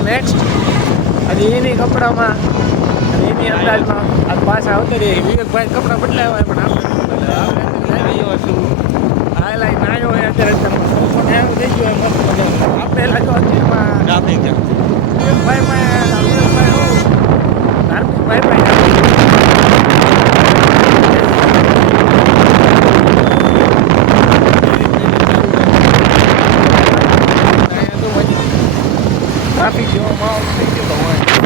Next આજે એની કપડામાં અને એની અંદાજમાં આ પાછા આવતા રહે વિવેકભાઈ કપડાં બદલાવ્યા પણ આપણે નાયો હોય અત્યારે થઈ ગયો મસ્ત મજા આપણે એલા જો અત્યારમાં ટ્રાફિક છે ટ્રાફિક જેવો માહોલ થઈ ગયો હોય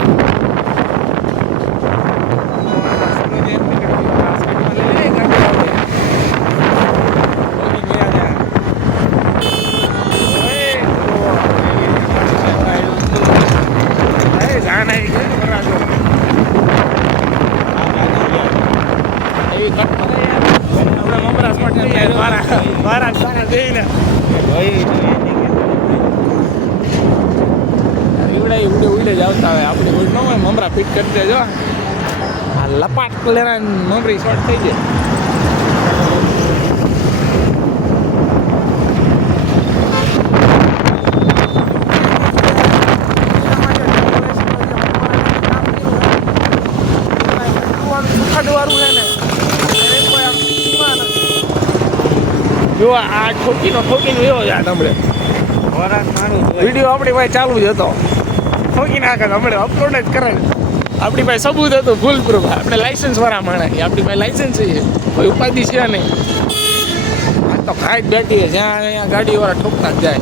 ઉડે જ આવતા હોય આપણે ઉડ ન હોય મમરા ફિટ કરી દેજો આ લપાટ લેના મમરી શોર્ટ થઈ જાય જો આ ઠોકીનો એવો જ આ હમણે વિડીયો આપણી પાસે ચાલુ જ હતો ઠોકી નાખે હમણાં અપલોડ જ કરે આપણી પાસે સબૂત હતું ફૂલ પ્રૂફ આપણે લાઇસન્સ વાળા માણસ આપણી પાસે લાઇસન્સ છે કોઈ ઉપાધિ છે નહીં આ તો ખાઈ જ બેઠી જ્યાં અહીંયા ગાડીવાળા ઠોકતા જ જાય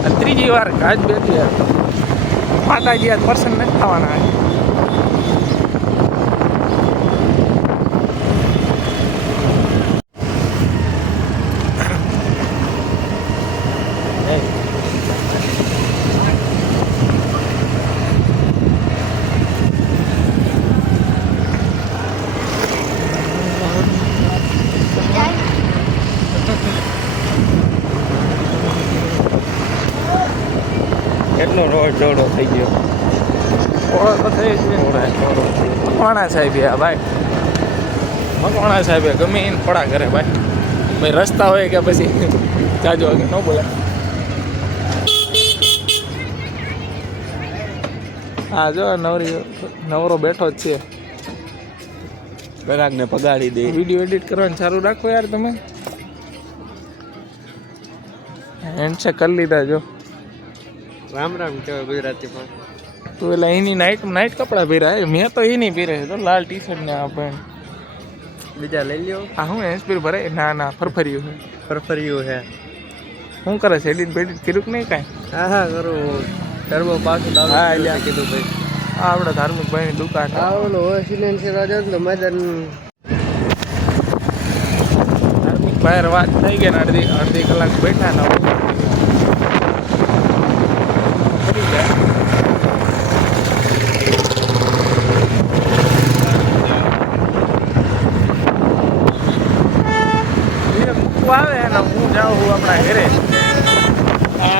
અને ત્રીજી વાર ખાઈ જ બેઠી માતાજી આ પર્સન નથી થવાના કેટલો રોડ જોડો થઈ ગયો ઓળો તો થઈ ગયો મકવાણા સાહેબ આ ભાઈ મકવાણા સાહેબ ગમે એને પડા કરે ભાઈ રસ્તા હોય કે પછી જાજો કે ન બોલે હા જો નવરો બેઠો જ છે ગ્રાહકને પગાડી દે વિડીયો એડિટ કરવાનું ચાલુ રાખો યાર તમે હેન્ડશેક કરી લીધા જો રામ રામ કહેવાય ગુજરાતીમાં તું એટલે એની નાઇટ કપડાં પહેર્યા મેં તો એની પહેરે તો લાલ ટી શર્ટ ને આ પેન્ટ બીજા લઈ લ્યો હા હું એસપી ભરે ના ફરફર્યું હે શું કરે છે એડિટ બેડિટ કર્યું કે નહીં કાંઈ હા કરું ટર્બો પાછું હા એટલે કીધું ભાઈ આ આપણે ધાર્મિક ભાઈની દુકાન આવલો હોય સિલેન્સર રાજા તો મેદાન ધાર્મિક ભાઈ વાત થઈ ગઈ ને અડધી કલાક બેઠા ને ફરી જાય આવે ને હું જાઉં આપણા ઘરે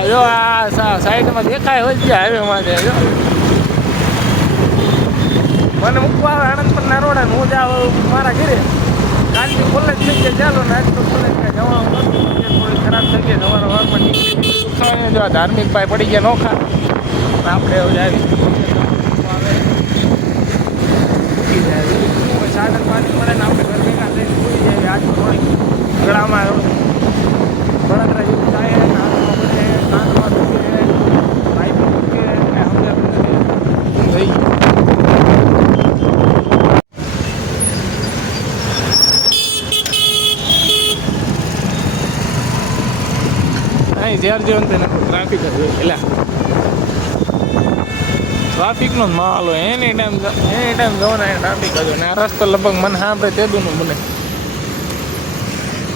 જો આ સાઈડમાં દેખાય હોય છે હાઈવેમાં છે જો મને મૂકવા આવે આણંદ પર ના રોડ હું જાઉં મારા ઘરે કાલથી કોલેજ થઈ ગયા ચાલો ને આજ તો કોલેજ જવાનું થોડી ખરાબ થઈ ગઈ સવારે વારમાં નીકળી ખાવાનું જો ધાર્મિક ભાઈ પડી ગયા નોખા આપણે હવે આવી મૂકી જાય સાધન પાણી મળે ને આપણે ઘર ભેગા થઈને ભૂલી જાય આજ થોડીક ગળામાં બળતરા જેવું થાય હાથમાં બધે કાનમાં દુખે પાઇપમાં દુખે અને હવે થઈ અહીં જ્યાર જેવું તેને ટ્રાફિક જ હોય એટલે ટ્રાફિકનો જ માહોલ હોય એની ટાઈમ જવાના ટ્રાફિક જ હોય ને આ રસ્તો લગભગ મને સાંભળે તેદુનું બને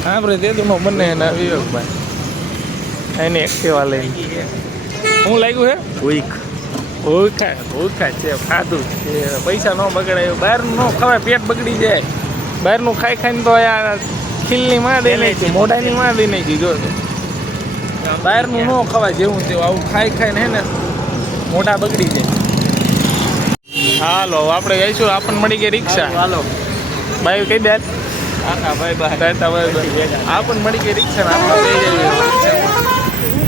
આપણે તેદુનો બને એના વિવેકભાઈ એની એક્ટિવા લઈને શું લાગ્યું છે ભૂખા છે ખાધું છે પૈસા ન બગડાય બહારનું ન ખવાય પેટ બગડી જાય બહારનું ખાઈને તો યાર ખીલની માં દઈ નાખી મોઢાની માં દઈ નાખી જો બહારનું ન ખવાય જેવું તેવું આવું ખાઈને હે ને મોઢા બગડી જાય હાલો આપણે જઈશું આપણને મળી ગઈ રિક્ષા હાલો ભાઈ કઈ દે ભાઈ આપણને મળી ગઈ રિક્ષા ને આપણે લઈ જઈએ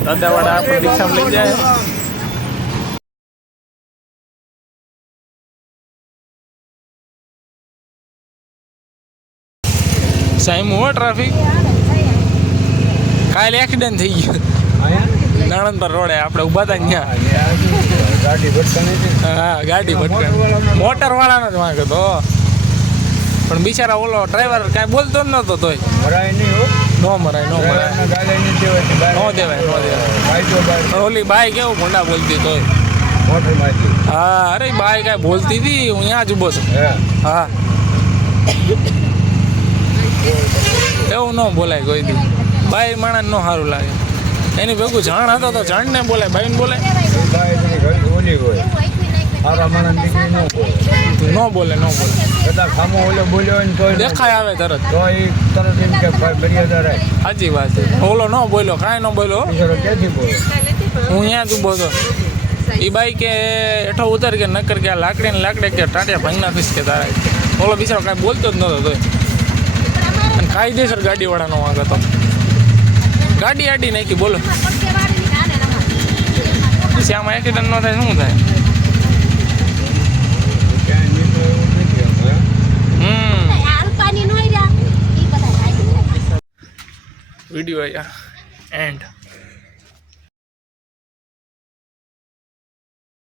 દાદાવાળા આપણે રિક્ષામાં લઈ જાય સાઈમું હો ટ્રાફિક. કાલે એક્સિડન્ટ થઈ ગયું નાણંદપર રોડે, આપણે ઊભા હતા ત્યાં. ગાડી ભટકાણી હતી. હા ગાડી ભટકાણી. મોટરવાળાનો જ વાંક હતો. પણ બિચારા ઓલો ડ્રાઈવર કાંઈ બોલતો જ નહોતો તોય. મરાય નહીં હો. નો મરાય નો મરાય. ગાલે નહીં દેવાય. નો દેવાય નો દેવાય. પણ ઓલી બાઈ કેવું ભૂંડા બોલતી તોય. મોટરમાંથી. હા અરે બાઈ કાંઈ બોલતી હતી, હું ત્યાં જ ઊભો છું. હે. હા એવું ન બોલાય કોઈ દી. બાઈ માણસ ન સારું લાગે. એની ભેગું જાણ હતો તો જાણને બોલાય, બાઈને બોલાય બાય એની ઘડી ઓલી હોય. સારા માણસ દીકરી ન હોય. ન બોલે ન બોલે. કદાચ સામો ઓલો બોલ્યો હોય ને તોય દેખાય આવે તરત. તો એ તરત એમ કે ભાઈ મર્યાદા રાખ. સાચી વાત છે. ઓલો ન બોલ્યો, કાંઈ ન બોલ્યો. બિચારો ક્યાંથી બોલે? હું ત્યાં જ ઊભો હતો. એ બાઈ કે હેઠો ઉતર કે નકર કે લાકડી ને લાકડે કે ટાટિયા ભાંગી નાખીશ કે તારા. ઓલો બિચારો કાંઈ બોલતો જ નહોતો તોય. અને કાયદેસર ગાડીવાળાનો વાંક હતો. ગાડી આડી નાખી બોલો. પછી આમાં એક્સિડન્ટ ન થાય શું થાય? ક્યાંય નીકળે એવું નથી આમ, હે? Video and